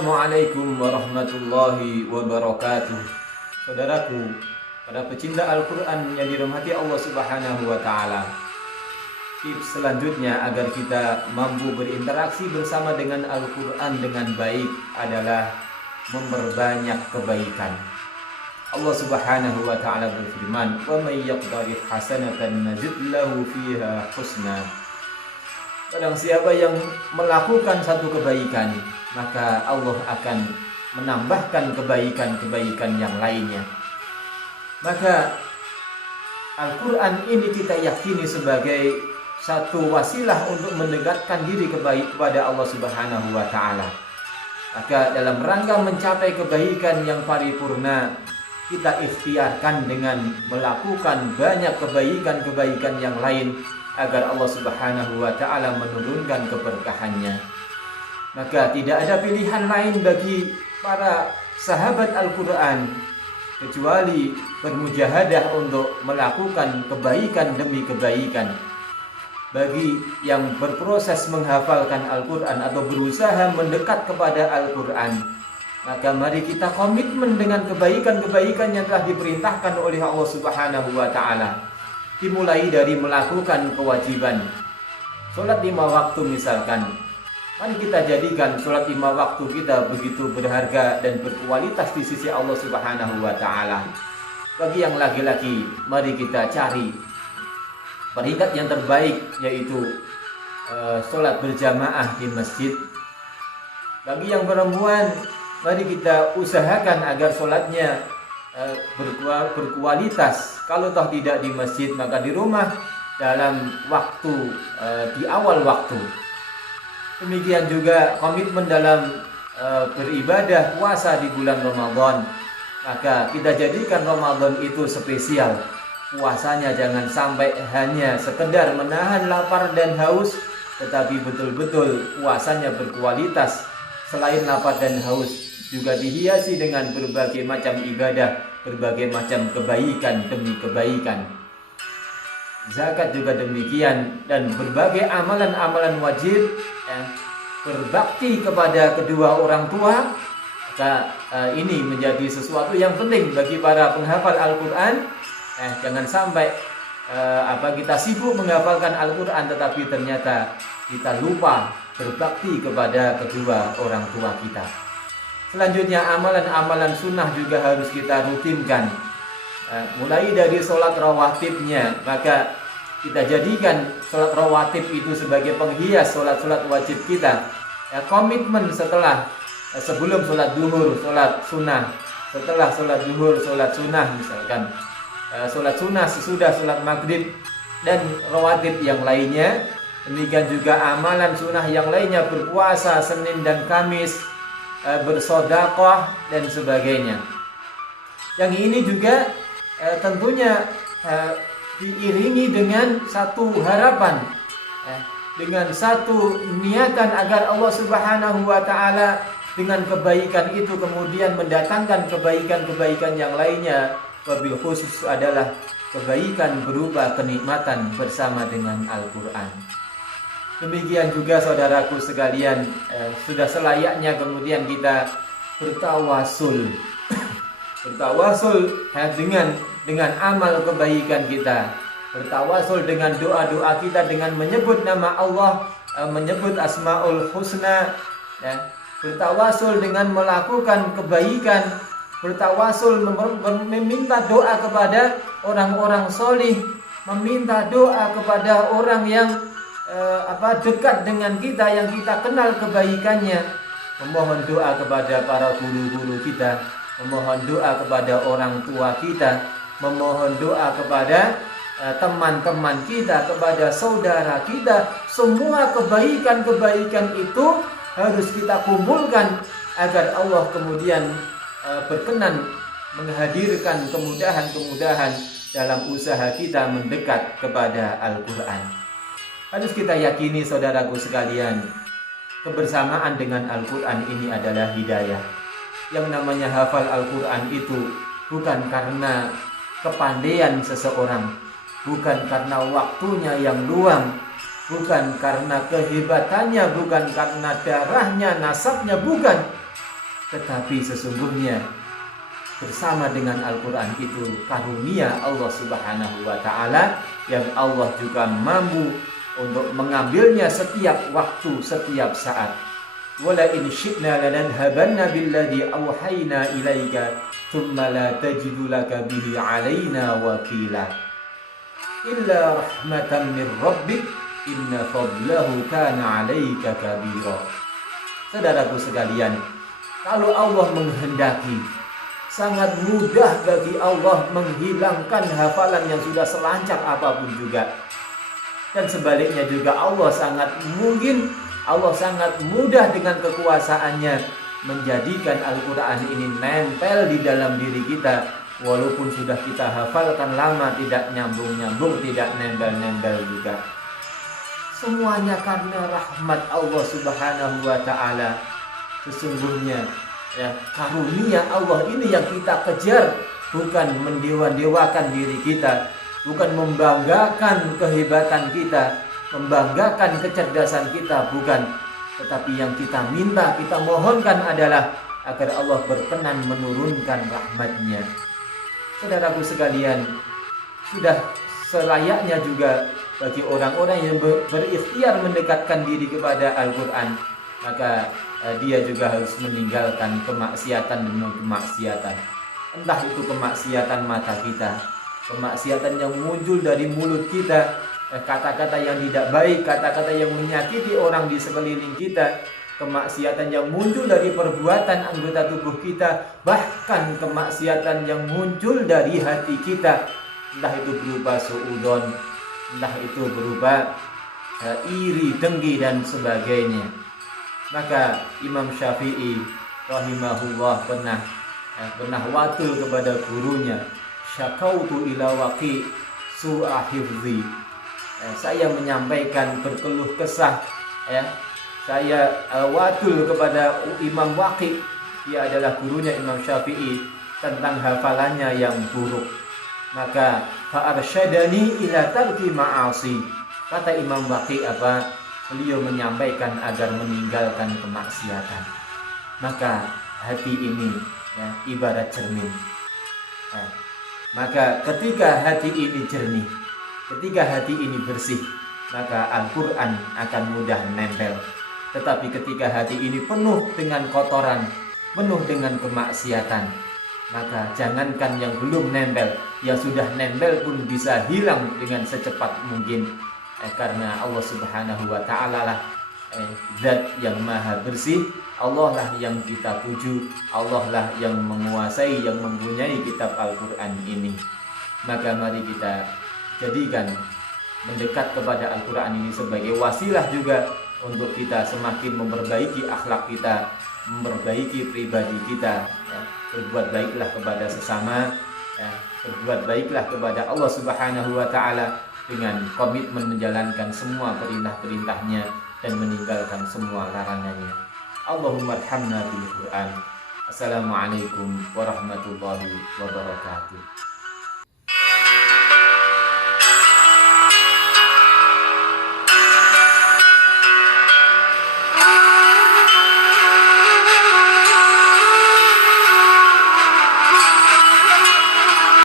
Assalamualaikum warahmatullahi wabarakatuh. Saudaraku, para pecinta Al-Quran yang dirahmati Allah Subhanahu wa Ta'ala, tips selanjutnya agar kita mampu berinteraksi bersama dengan Al-Quran dengan baik adalah memperbanyak kebaikan. Allah Subhanahu wa Ta'ala berfirman, "Wa may yaqtarif hasanatan nazid lahu fiha husna." Barang siapa yang melakukan satu kebaikan, maka Allah akan menambahkan kebaikan-kebaikan yang lainnya. Maka Al-Quran ini kita yakini sebagai satu wasilah untuk mendekatkan diri kepada Allah Subhanahu wa Ta'ala. Maka dalam rangka mencapai kebaikan yang paripurna, kita ikhtiarkan dengan melakukan banyak kebaikan-kebaikan yang lain agar Allah Subhanahu wa Ta'ala menurunkan keberkahannya. Maka tidak ada pilihan lain bagi para sahabat Al-Quran kecuali bermujahadah untuk melakukan kebaikan demi kebaikan. Bagi yang berproses menghafalkan Al-Quran atau berusaha mendekat kepada Al-Quran, maka mari kita komitmen dengan kebaikan-kebaikan yang telah diperintahkan oleh Allah Subhanahu wa Ta'ala. Dimulai dari melakukan kewajiban sholat 5 waktu misalkan. Mari kita jadikan sholat 5 waktu kita begitu berharga dan berkualitas di sisi Allah Subhanahu wa Ta'ala. Bagi yang laki-laki, mari kita cari peringkat yang terbaik, yaitu sholat berjamaah di masjid. Bagi yang perempuan, mari kita usahakan agar sholatnya berkualitas. Kalau toh tidak di masjid, maka di rumah dalam waktu di awal waktu. Demikian juga komitmen dalam beribadah puasa di bulan Ramadan. Maka kita jadikan Ramadan itu spesial. Puasanya jangan sampai hanya sekedar menahan lapar dan haus, tetapi betul-betul puasanya berkualitas. Selain lapar dan haus, juga dihiasi dengan berbagai macam ibadah, berbagai macam kebaikan demi kebaikan. Zakat juga demikian, dan berbagai amalan-amalan wajib, berbakti kepada kedua orang tua. Maka ini menjadi sesuatu yang penting bagi para penghafal Al-Quran. Jangan sampai kita sibuk menghafalkan Al-Quran, tetapi ternyata kita lupa berbakti kepada kedua orang tua kita. Selanjutnya, amalan-amalan sunnah juga harus kita rutinkan. Mulai dari sholat rawatibnya, maka kita jadikan sholat rawatib itu sebagai penghias sholat-sholat wajib kita. Komitmen sebelum sholat duhur, sholat sunnah. Setelah sholat duhur, sholat sunnah misalkan. Sholat sunnah sesudah sholat maghrib dan rawatib yang lainnya. Demikian juga amalan sunnah yang lainnya, berpuasa Senin dan Kamis, bersedekah dan sebagainya. Yang ini juga tentunya diiringi dengan satu harapan, dengan satu niatan agar Allah Subhanahu wa Ta'ala dengan kebaikan itu kemudian mendatangkan kebaikan-kebaikan yang lainnya. Wabil khusus adalah kebaikan berupa kenikmatan bersama dengan Al-Quran. Demikian juga saudaraku sekalian, sudah selayaknya kemudian kita bertawasul bertawasul dengan amal kebaikan kita, bertawasul dengan doa-doa kita dengan menyebut nama Allah, menyebut Asmaul Husna, bertawasul dengan melakukan kebaikan, bertawasul meminta doa kepada orang-orang solih, meminta doa kepada orang yang dekat dengan kita, yang kita kenal kebaikannya, memohon doa kepada para guru-guru kita, memohon doa kepada orang tua kita, memohon doa kepada teman-teman kita, kepada saudara kita. Semua kebaikan-kebaikan itu harus kita kumpulkan agar Allah kemudian berkenan menghadirkan kemudahan-kemudahan dalam usaha kita mendekat kepada Al-Quran. Harus kita yakini saudaraku sekalian, kebersamaan dengan Al-Quran ini adalah hidayah. Yang namanya hafal Al-Quran itu bukan karena kepandaian seseorang, bukan karena waktunya yang luang, bukan karena kehebatannya, bukan karena darahnya, nasabnya, bukan. tetapi sesungguhnya bersama dengan Al-Quran itu karunia Allah Subhanahu wa Ta'ala yang Allah juga mampu untuk mengambilnya setiap waktu, setiap saat. Wala in syi'na lanadhabanna billadhi awhayna ilaika thumma la tajidu laka bihi 'alaina wakila. Illa rahmatan min rabbik inna fadlahu kana 'alaika kabira. Saudaraku sekalian, kalau Allah menghendaki, sangat mudah bagi Allah menghilangkan hafalan yang sudah selancar apapun juga. Dan sebaliknya juga Allah sangat mudah dengan kekuasaannya menjadikan Al-Quran ini nempel di dalam diri kita. Walaupun sudah kita hafalkan lama, tidak nyambung-nyambung, tidak nempel-nempel juga. Semuanya karena rahmat Allah Subhanahu wa Ta'ala. Sesungguhnya karunia Allah ini yang kita kejar, bukan mendewa-dewakan diri kita, bukan membanggakan kehebatan kita, membanggakan kecerdasan kita, bukan. Tetapi yang kita minta, kita mohonkan adalah agar Allah berkenan menurunkan rahmat-Nya. Saudaraku sekalian, sudah selayaknya juga bagi orang-orang yang berikhtiar mendekatkan diri kepada Al-Quran, maka dia juga harus meninggalkan kemaksiatan demi kemaksiatan. Entah itu kemaksiatan mata kita, kemaksiatan yang muncul dari mulut kita, kata-kata yang tidak baik, kata-kata yang menyakiti orang di sekeliling kita, kemaksiatan yang muncul dari perbuatan anggota tubuh kita, bahkan kemaksiatan yang muncul dari hati kita, entah itu berupa suudzon, entah itu berupa iri, dengki dan sebagainya. Maka Imam Syafi'i rahimahullah pernah watul kepada gurunya, syakautu ila waqi su'a hifzi. Saya menyampaikan berkeluh kesah, saya watul kepada Imam Waqi, dia adalah gurunya Imam Syafi'i, tentang hafalannya yang buruk. Maka fa'arsyadani ila tarki ma'asi. Kata Imam Waqi apa? Beliau menyampaikan agar meninggalkan kemaksiatan. Maka hati ini ibarat cermin. Maka ketika hati ini jernih, ketika hati ini bersih, maka Al-Quran akan mudah nempel. Tetapi ketika hati ini penuh dengan kotoran, penuh dengan kemaksiatan, maka jangankan yang belum nempel, yang sudah nempel pun bisa hilang dengan secepat mungkin. Karena Allah Subhanahu wa Ta'ala lah zat yang maha bersih, Allah lah yang kita puju, Allah lah yang menguasai, yang mempunyai kitab Al-Quran ini. Maka mari kita jadikan mendekat kepada Al-Quran ini sebagai wasilah juga untuk kita semakin memperbaiki akhlak kita, memperbaiki pribadi kita. Berbuat baiklah kepada sesama, berbuat baiklah kepada Allah Subhanahu wa Ta'ala dengan komitmen menjalankan semua perintah-perintahnya dan meninggalkan semua larangannya. Allahumma arhamna bil Qur'an. Assalamualaikum warahmatullahi wabarakatuh.